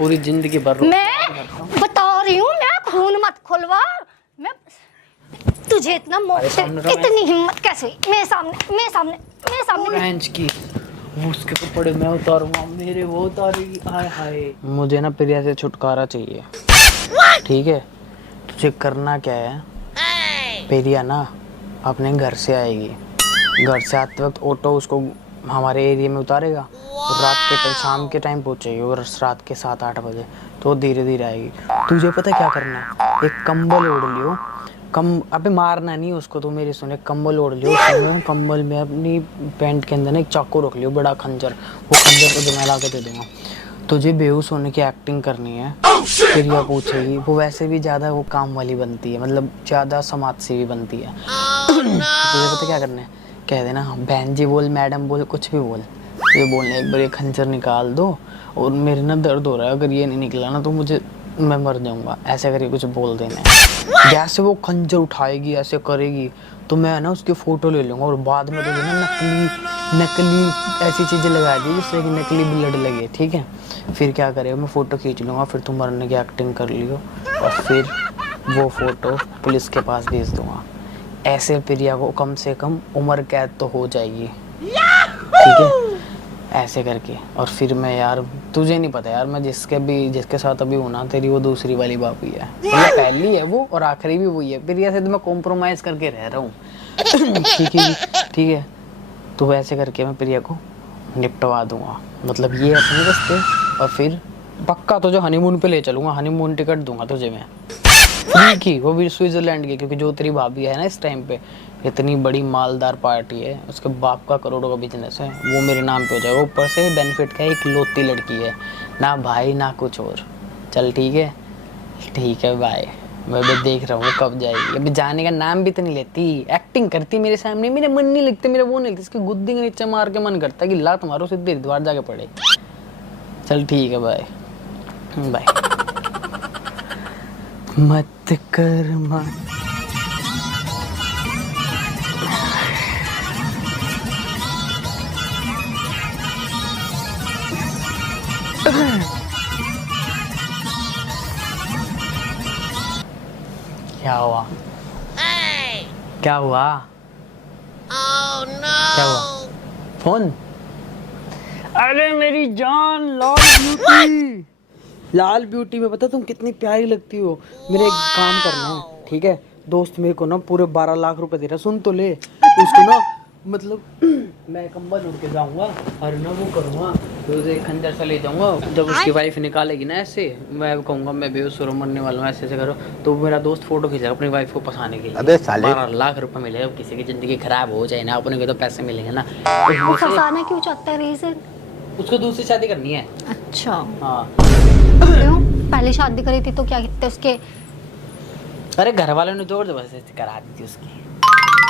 पूरी जिंदगी भर मैं बता रही हूँ, मैं खून मत खुलवा। मैं तुझे इतना इतनी हिम्मत कैसे हुई मेरे सामने रेंज की वो उसके कपड़े मैं उतारूंगा, मेरे वो उतारेगी। हाय हाय, मुझे ना प्रिया से छुटकारा चाहिए। ठीक है, तुझे करना क्या है, प्रिया ना अपने घर से आएगी, घर से आते वक्त ऑटो उसको हमारे एरिया में उतारेगा और रात के शाम के टाइम पहुंचेगी और रात के 7-8 बजे तो धीरे धीरे आएगी। तुझे पता क्या करना है, एक कंबल ओढ़ लियो, अबे मारना नहीं उसको, तो मेरी सुने, कंबल ओढ़ लियो, कंबल में अपनी पैंट के अंदर ना एक चाकू रख लियो, बड़ा खंजर, वो खंजर को मैं ला के दे दूंगा। तुझे बेहोश होने की एक्टिंग करनी है। प्रिया पूछेगी, वो वैसे भी ज्यादा वो काम वाली बनती है, मतलब ज्यादा समाज सेवी बनती है। तुझे पता क्या करना है, कह देना बहन जी बोल, मैडम बोल, कुछ भी बोल, ये बोलने एक बार ये खंजर निकाल दो और मेरे ना दर्द हो रहा है, अगर ये नहीं निकला ना तो मैं मर जाऊंगा, ऐसे करके कुछ बोल देना है। जैसे वो खंजर उठाएगी ऐसे करेगी तो मैं ना उसकी फोटो ले लूंगा और बाद में तो ना नकली ऐसी चीजें लगा दी जिससे कि नकली ब्लड लगे। ठीक है, फिर क्या करेगा, मैं फोटो खींच लूंगा, फिर तुम मरने की एक्टिंग कर लियो और फिर वो फोटो पुलिस के पास भेज दूंगा। ऐसे प्रिया को कम से कम उम्र कैद तो हो जाएगी। ठीक है, ऐसे करके। और फिर मैं यार, तुझे नहीं पता यार, मैं जिसके साथ अभी हूं ना, तेरी वो दूसरी वाली बापी है, मतलब पहली है वो और आखिरी भी वही है। प्रिया से तो मैं कॉम्प्रोमाइज करके रह रहा हूँ। ठीक है, तो वैसे करके मैं प्रिया को निपटवा दूंगा, मतलब ये अपने रास्ते। और फिर पक्का तो जो हनीमून पे ले चलूंगा, हनीमून टिकट दूंगा तुझे मैं फ्री की, वो भी स्विट्जरलैंड की, क्योंकि जो तेरी भाभी है ना इस टाइम पे इतनी बड़ी मालदार पार्टी है, उसके बाप का करोड़ों का बिजनेस है, वो मेरे नाम पे हो जाएगा। ऊपर से बेनिफिट का एक लौती लड़की है, ना भाई ना कुछ और। चल ठीक है बाय। मैं भी देख रहा हूँ कब जाएगी, अभी जाने का नाम भी तो नहीं लेती, एक्टिंग करती मेरे सामने, मेरे मन नहीं लगते, मेरा वो नहीं लगता, इसकी गुद्दी के नीचे मार के मन करता है कि लात मारो सीधे हरिद्वार जाके पड़े। चल ठीक है बाय बाय। मत कर मत क्या हुआ? क्या हुआ? क्या हुआ? फोन? अरे मेरी जान लाल ब्यूटी में पता तुम कितनी प्यारी लगती हो। मेरे एक काम करना है, ठीक है, दोस्त मेरे को ना पूरे 12 लाख रुपए दे रहा, सुन तो ले। उसको ना मतलब मैं कंबल उड़ के जाऊंगा और ना वो करूंगा, तो उसे खंजर से ले जाऊंगा, जब उसकी वाइफ निकालेगी ना ऐसे, मैं कहूंगा मैं बेहोश हो मरने वाला हूँ, ऐसे करो, तो मेरा दोस्त फोटो खींचेगा अपनी वाइफ को फंसाने के लिए। अबे साले 12 लाख रुपए मिलेगा, किसी की जिंदगी खराब हो जाए ना, अपने को तो पैसे मिलेंगे ना। वो फंसाना क्यों चाहता है, रीजन? उसको दूसरी शादी करनी है। अच्छा हाँ, क्यों? पहले शादी करी थी तो क्या कहते उसके? अरे घर वालों ने जोर जबरदस्ती करा दी थी उसकी,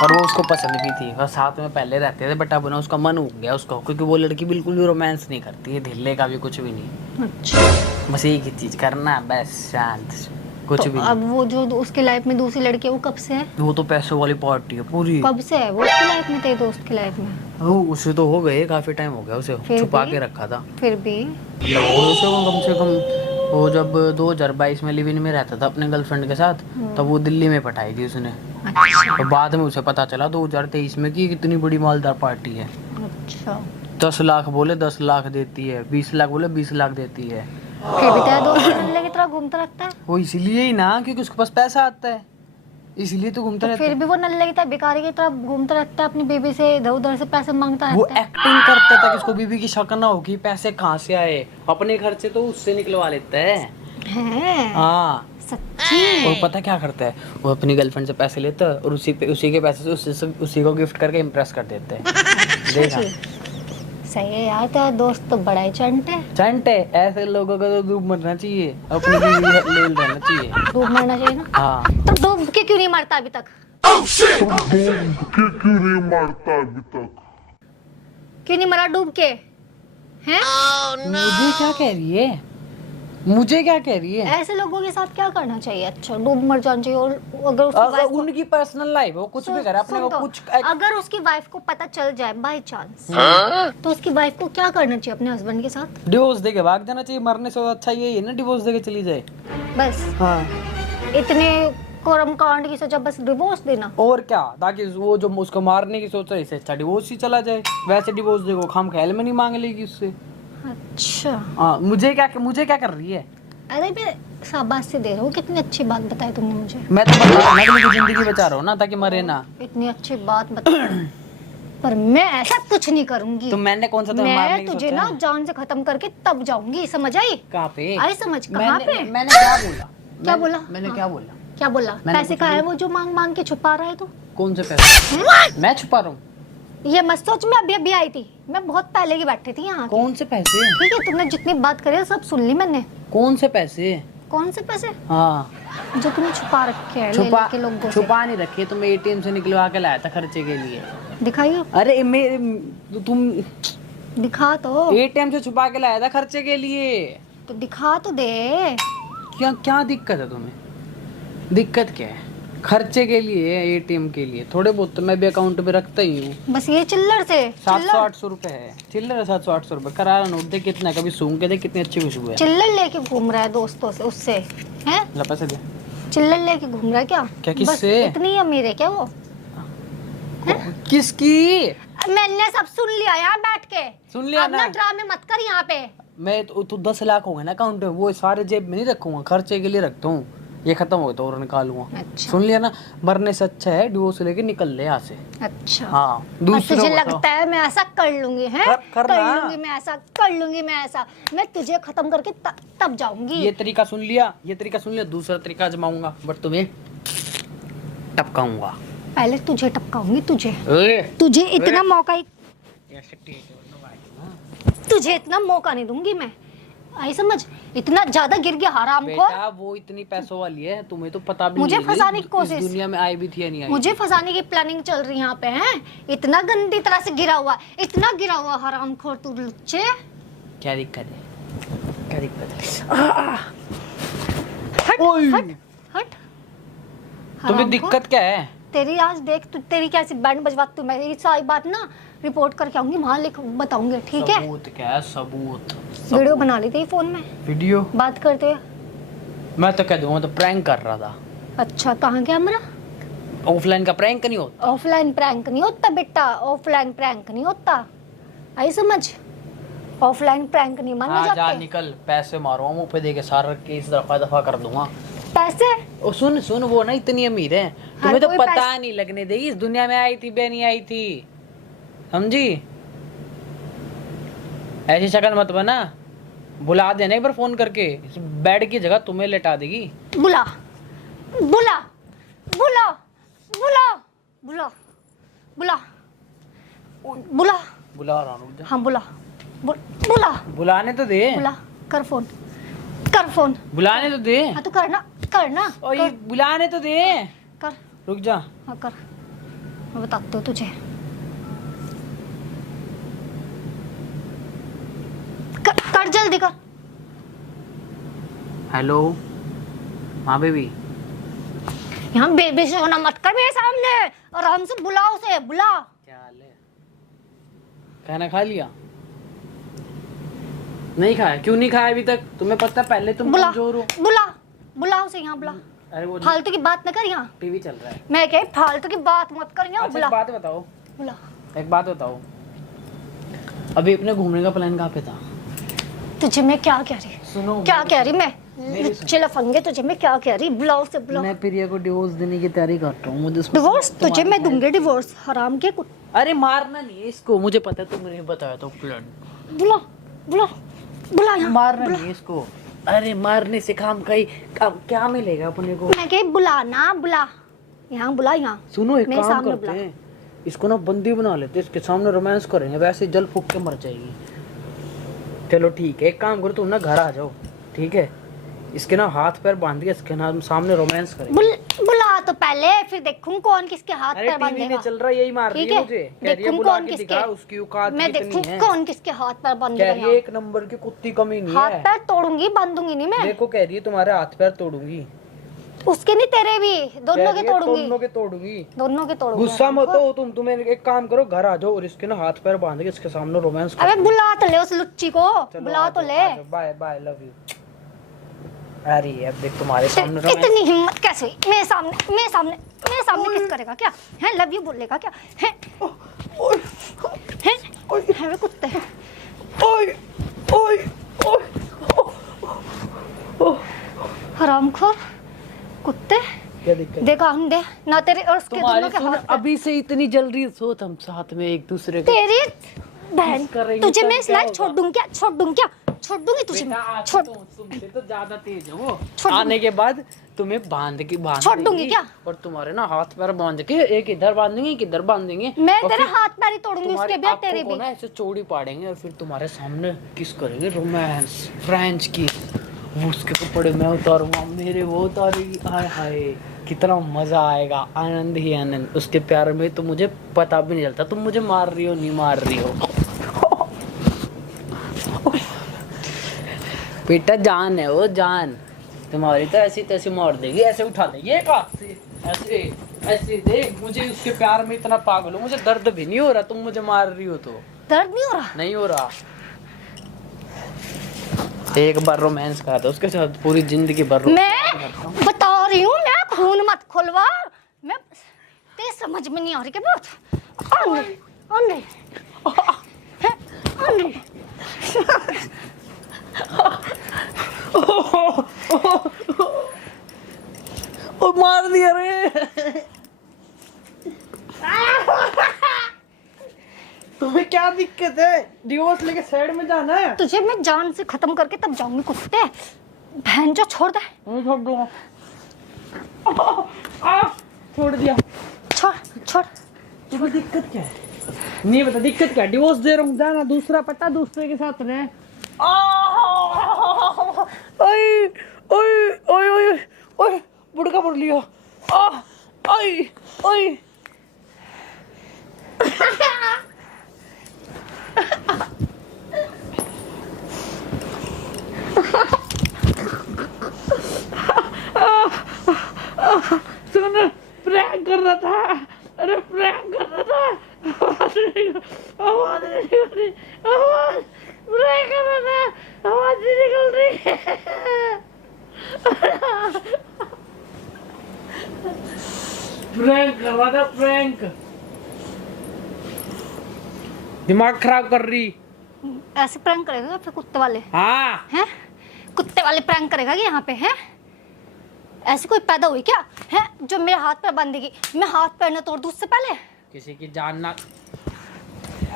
और वो उसको पसंद भी थी और साथ में पहले रहते थे, बट अब ना उसका मन उग गया उसको, क्योंकि वो लड़की बिल्कुल भी रोमांस नहीं करती है, धिल्ले का भी कुछ भी नहीं। अच्छा, बस एक ही चीज करना, बस शांत, कुछ तो भी अब नहीं। वो जो उसकी लाइफ में दूसरी लड़की है वो कब से है? वो तो पैसों वाली पार्टी है पूरी। कब से है वो उसकी लाइफ में, तेरे दोस्त की लाइफ में? वो उसे तो हो गए काफी टाइम हो गया, उसे छुपा के रखा था। फिर भी उसे कम से कम वो जब 2022 में लिव इन में रहता था अपने गर्लफ्रेंड के साथ, तब वो दिल्ली में पटाई थी उसने। अच्छा। और बाद में उसे पता चला 2023 में कि कितनी बड़ी मालदार पार्टी है। अच्छा, 10 लाख बोले 10 लाख देती है, 20 लाख बोले 20 लाख देती है। फिर भी तेरा दोस्त नल्ले की तरह घूमता रहता है। वो इसीलिए ही ना, क्योंकि उसके पास पैसा आता है, इसलिए तो घूमता तो रहता फिर है। भी वो नल्ले की तरह भिखारी की तरह घूमता रहता है, अपनी बेबी से इधर उधर से पैसे मांगता वो रहता है। एक्टिंग करता था कि उसको बीबी की शक ना हो कि पैसे कहाँ से आए, अपने खर्चे तो उससे निकलवा लेता है। हाँ सच्ची? और पता क्या करता है, वो अपनी गर्लफ्रेंड से पैसे लेता है और उसी के पैसे से उसी को गिफ्ट करके इम्प्रेस कर देता है। देखा? सही है यार, तेरा दोस्त तो बड़ा ही चंट है। चंट है, ऐसे लोगों को तो डूब मरना चाहिए, अपनी बीवी लोल रहना चाहिए। डूब मरना चाहिए ना? हाँ, तो डूब के क्यों नहीं मरता अभी तक? क्यों नहीं मरा डूब के? हैं? मुझे क्या कह रही है? मुझे क्या कह रही है? ऐसे लोगों के साथ क्या करना चाहिए? अच्छा डूब मर जाना चाहिए। और अगर उसकी अगर वाइफ को उनकी पर्सनल लाइफ है, वो कुछ भी करे अपने सुन को तो, कुछ अगर उसकी वाइफ को पता चल जाए बाय चांस, तो उसकी वाइफ को क्या करना चाहिए अपने हस्बैंड के साथ? डिवोर्स देके भाग जाना चाहिए, मरने से अच्छा यही है ना डिवोर्स देके चली जाए। बस हाँ इतने कर्म कांड की सजा, बस डिवोर्स देना। और क्या, ताकि वो जो उसको मारने की सोच रहा है इससे अच्छा डिवोर्स ही चला जाए। वैसे डिवोर्स देखो खाम ख्याल में नहीं मांग लेगी उससे। अच्छा हाँ मुझे क्या कर रही है? अरे मैं शाबाशी दे रहा हूँ, कितनी अच्छी बात बताई तुमने मुझे। मैं तो बता रहा हूँ ना कि मुझे जिंदगी बचा रहा हूँ ना, ताकि मरे ना। इतनी अच्छी बात बताई पर मैं ऐसा कुछ नहीं करूंगी। तो मैंने कौन सा तुम्हें मारने मैं की तुझे सोचा ना है? जान से खत्म करके तब जाऊंगी, समझ आई? कहाँ पे? आई समझ, कहाँ पे? मैंने क्या बोला? क्या बोला? मैंने हाँ। क्या बोला? क्या बोला? मैंने पैसे कुछ कहाँ है नहीं- वो जो मांग मांग के छुपा रहा है तू? कौन से पैसे? मैं छुपा रहा हूँ? ये मत सोच मैं अभी अभी आई थी, मैं बहुत पहले की बैठी थी यहाँ। कौन से पैसे? ठीक है, तुमने जितनी बात करी है सब सुन ली मैंने। कौन से पैसे? कौन से पैसे? हाँ जो तुमने छुपा रखे हैं ले छुपा लेके लोगों से। छुपा नहीं रखी, तुम्हें एटीएम से निकलवा के लाया था खर्चे के लिए। दिखाइए, अरे मेरे तुम दिखा तो। एटीएम से छुपा के लाया था खर्चे के लिए। तो दिखा तो दे। क्या क्या दिक्कत है तुम्हें? दिक्कत क्या है? खर्चे के लिए, एटीएम के लिए थोड़े बहुत तो मैं भी अकाउंट में रखता ही हूँ। बस ये चिल्लर से 700-800 रुपए है चिल्लर है। 700-800 रुपए करारा नोट दे कितना है, कभी सूंघ के दे कितनी अच्छी खुशबू है। चिल्लर लेके घूम रहा है दोस्तों से, उससे हैं? ला पैसे दे। चिल्लर लेके घूम रहा है क्या? क्या, बस किससे? इतनी अमीर है क्या वो? किसकी? मैंने सब सुन लिया यहाँ बैठ के। सुन लिया अब ना? ड्रामे मत कर यहाँ पे। मैं तो 10 लाख होंगे ना अकाउंट में, वो सारे जेब में नहीं रखूंगा, खर्चे के लिए रखता हूँ। ये खत्म हो तो और निकालूंगा। अच्छा। सुन लिया ना? मरने से अच्छा है डिवोर्स लेके निकल ले यहाँ से। अच्छा हाँ और दूसरा तुझे बताओ। लगता है मैं ऐसा कर लूंगी हैं? करना। कर लूंगी मैं ऐसा, कर लूंगी मैं ऐसा। मैं तुझे खत्म करके तब जाऊंगी। ये तरीका सुन लिया, ये तरीका सुन लिया, दूसरा तरीका आजमाऊंगा बट तुम्हें टपकाऊंगा। पहले तुझे टपकाऊंगी, तुझे ए, तुझे इतना ए। मौका तुझे इतना मौका नहीं दूंगी मैं। आई समझ? इतना ज्यादा गिर गया हराम खोर। बेटा वो इतनी पैसों वाली है, तुम्हें तो पता भी मुझे नहीं है फंसाने की इस कोशिश। दुनिया में आई भी थी या नहीं आई। मुझे फंसाने की प्लानिंग चल रही है यहाँ पे है। इतना गंदी तरह से गिरा हुआ, इतना गिरा हुआ हराम खोर तू लुच्चे। क्या दिक्कत है? क्या दिक्कत है? हट ओए। हट हट। तुम्हें हरामखोर। दिक्कत क्या है? तेरी आज देख तू, तेरी कैसी बैंड बजवाती तू। मैं ये सारी बात ना रिपोर्ट करके आऊंगी, वहां लिख बताऊंगी, ठीक है? सबूत क्या है? सबूत वीडियो बना ली थी फोन में वीडियो? बात करते हुए। मैं तो कह दूंगा तो प्रैंक कर रहा था। अच्छा कहाँ कैमरा? ऑफलाइन का प्रैंक नहीं होता। ऑफलाइन प्रैंक नहीं होता बेटा, ऑफलाइन प्रैंक नहीं होता। आई समझ? ऑफलाइन प्रैंक नहीं माने हाँ जा जाते। निकल, पैसे मारूंगा मुंह पे देके, सारा केस दफा दफा कर दूंगा। पैसे? ओ सुन सुन, वो ना इतनी अमीर है तुम्हें तो कोई पता नहीं लगने देगी इस दुनिया में आई थी बे नहीं आई थी, समझी? ऐसी शक्ल मत बना, बुला देना एक बार फोन करके, इस बेड की जगह तुम्हें लेटा देगी। बुला बुला बुला बुला बुला बुला बुला। बुला रहा हूँ, हाँ बुला बुला बुलाने तो दे। बुला। कर फोन, कर फोन। बुलाने तो दे। हाँ तो करना करना ओ ये बुलाने तो दे। कर। रुक जा। हाँ कर, मैं बताती हूँ तुझे। कर जल्दी कर। हेलो हाँ बेबी। यहाँ बेबी से होना मत कर मेरे सामने, और हमसे बुलाओ उसे, बुला। क्या हाल है? खाना खा लिया? नहीं खाया? क्यों नहीं खाया अभी तक? तुम्हें पता है पहले तुम बुला कमजोर हो। बुला बुला उसे यहाँ, बुला। अरे वो फालतू की बात न कर यहाँ। टीवी चल रहा है। मैं कह फालतू की बात मत कर यहाँ, अच्छा बुला एक बात बताओ, बुला। एक बात बताओ, अभी अपने घूमने का प्लान कहाँ पे था? तुझे मैं क्या कह रही? सुनो क्या कह रही मैं? चिल्ला फंगे तुझे मैं क्या कह रही? बुलाओ से, बुलाओ। मैं प्रिया को डिवोर्स देने की तैयारी कर रहा हूँ। मुझे डिवोर्स? तुझे मैं दूंगी डिवोर्स, हराम के कुछ। अरे मारना नहीं है इसको, मुझे पता है तुमने बताया तो प्लान। बुला बुला बुला यहाँ, मारना बुला। नहीं है इसको। अरे मारने से काम कहीं काम क्या मिलेगा अपने को? मैं कह बुलाना, बुला यहाँ, बुला यहाँ। सुनो एक मेरे काम सामने करते बुला। हैं, इसको ना बंदी बना लेते, इसके सामने रोमांस करेंगे, वैसे जल फूक के मर जाएगी। चलो ठीक है, एक काम करो तुम ना घर आ जाओ, ठीक है? इसके ना हाथ पैर बांध के इसके ना सामने रोमांस करेंगे। बुला तो पहले, फिर देखूं कौन किसके हाथ पैर टीवी बांधेगा। में चल रहा है, यही मार रही ठीक है है, मुझे। कह रही है देखूं बुला कौन के किसके, दिखा उसकी औकात मैं कितनी देखूं है। कौन किसके हाथ पैर कह बांधेगा रही है यहाँ। एक नंबर की कुत्ती कमी नहीं हाथ है। पैर तोड़ूंगी, बांधूंगी नहीं मैं। देखो कह रही है तुम्हारे हाथ पैर तोड़ूंगी। उसके नहीं तेरे भी, दोनों के तोड़ूंगी। दोनों के तोड़ूंगी। दोनों के तोड़ूंगी। गुस्सा मत हो तुम। तुम्हें एक काम करो, घर आ जाओ और इसके ना हाथ पैर बांध के इसके सामने रोमांस अबे बुला तो ले उस लुच्ची को, बुला तो ले। Bye bye, love you. अरे अब देख तुम्हारे सामने इतनी हिम्मत कैसे हुई मेरे सामने, मेरे सामने, मेरे सामने किस करेगा क्या है? लव यू बोलेगा क्या है? है वे कुत्ते। ओए ओए ओए, हरामखोर कुत्ते। क्या दिक्कत? देखा हम दे ना तेरे और उसके तुम्हारे दोनों के सुन, हाथ पैर। अभी से इतनी जल रही है, सोच हम साथ में एक दूसरे को तेरी बहन, करेंगे तुझे तब मैं इस क्या लाइफ होगा? छोड़ दूं क्या? छोड़ दूं क्या? छोड़ दूंगी तुझे मैं। छोड़ तुमसे तो ज्यादा तेज है वो। छोड़ आने के बाद तुम्हें बांध छोड़ दूंगी क्या? और तुम्हारे ना हाथ पैर बांध के एक इधर बांधेंगे एक इधर बांधेंगे। मैं और तेरे फिर हाथ पैर ही तोड़ूंगी, तुम्हारी उसके भी और तेरे आंखों को भी। ना ऐसे चौड़ी पाड़ेंगे और फिर तुम्हारे सामने किस करेंगे, रोमांस, फ्रेंच की। वो उसके कपड़े मैं उतारूंगा, मेरे वो उतारेगी। हाय हाय कितना मजा आएगा, आनंद ही आनंद। उसके प्यार में तो मुझे पता भी नहीं चलता तुम मुझे मार रही हो नहीं मार रही हो। बेटा जान है वो, जान तुम्हारी तो ऐसी तैसी मार देगी, ऐसे उठा देगी एक हाथ से, ऐसे ऐसे। देख मुझे उसके प्यार में इतना पागल हूँ, मुझे दर्द भी नहीं हो रहा तुम मुझे मार रही हो तो। दर्द नहीं हो रहा? नहीं हो रहा। एक बार रोमांस करा था उसके साथ, पूरी जिंदगी भर मैं बता रही हूँ, मैं खून मत खुलवा। मैं तेरे समझ में नहीं आ रही क्या बात? अन्ने ओ मार दिया रे। तुम्हें क्या दिक्कत है? डिवोर्स लेके साइड में जाना है? तुझे मैं जान से खत्म करके तब जाऊंगी कुत्ते। बहन जो छोड़ दे। मैं छोड़ दूंगा। छोड़ दिया। छोड़ छोड़। तुम्हें दिक्कत क्या है? नहीं बता दिक्कत क्या? डिवोर्स दे रहा हूँ, जाना दूसरा पटा दूसरे के साथ रहे। ओए ओए ओए ओए ओए बुड़का पड़ लिया। ओए ओए सुन, प्रैंक कर रहा था। अरे प्रैंक कर रहा था। आवाज नहीं आवाज नहीं निकल रही। आवाज प्रैंक कर रहा था, आवाज नहीं निकल रही। प्रैंक कर रहा था, प्रैंक। दिमाग खराब कर रही। ऐसे प्रैंक करेगा फिर कुत्ते वाले? हाँ हैं? कुत्ते वाले प्रैंक करेगा कि यहाँ पे है? ऐसी कोई पैदा हुई क्या है जो मेरे हाथ पैर बांधेगी? मैं हाथ पैर न तोड़ दूं उससे पहले? किसी की जान ना।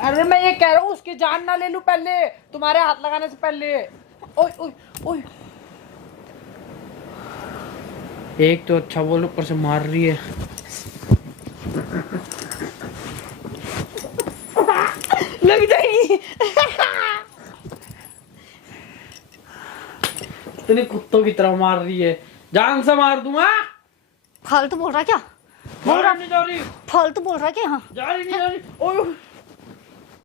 अरे मैं ये कह रहा हूँ उसकी जान ना ले लूं पहले, तुम्हारे हाथ लगाने से पहले। ओए ओए ओए एक तो अच्छा बोल, ऊपर से मार रही है। लग जाएगी। इतने कुत्तों की तरह मार रही है, जान से मार दूंगा। फालतू बोल रहा क्या? नहीं जा रही, फालतू बोल रहा क्या? हाँ जा रही नहीं जा रही। ओए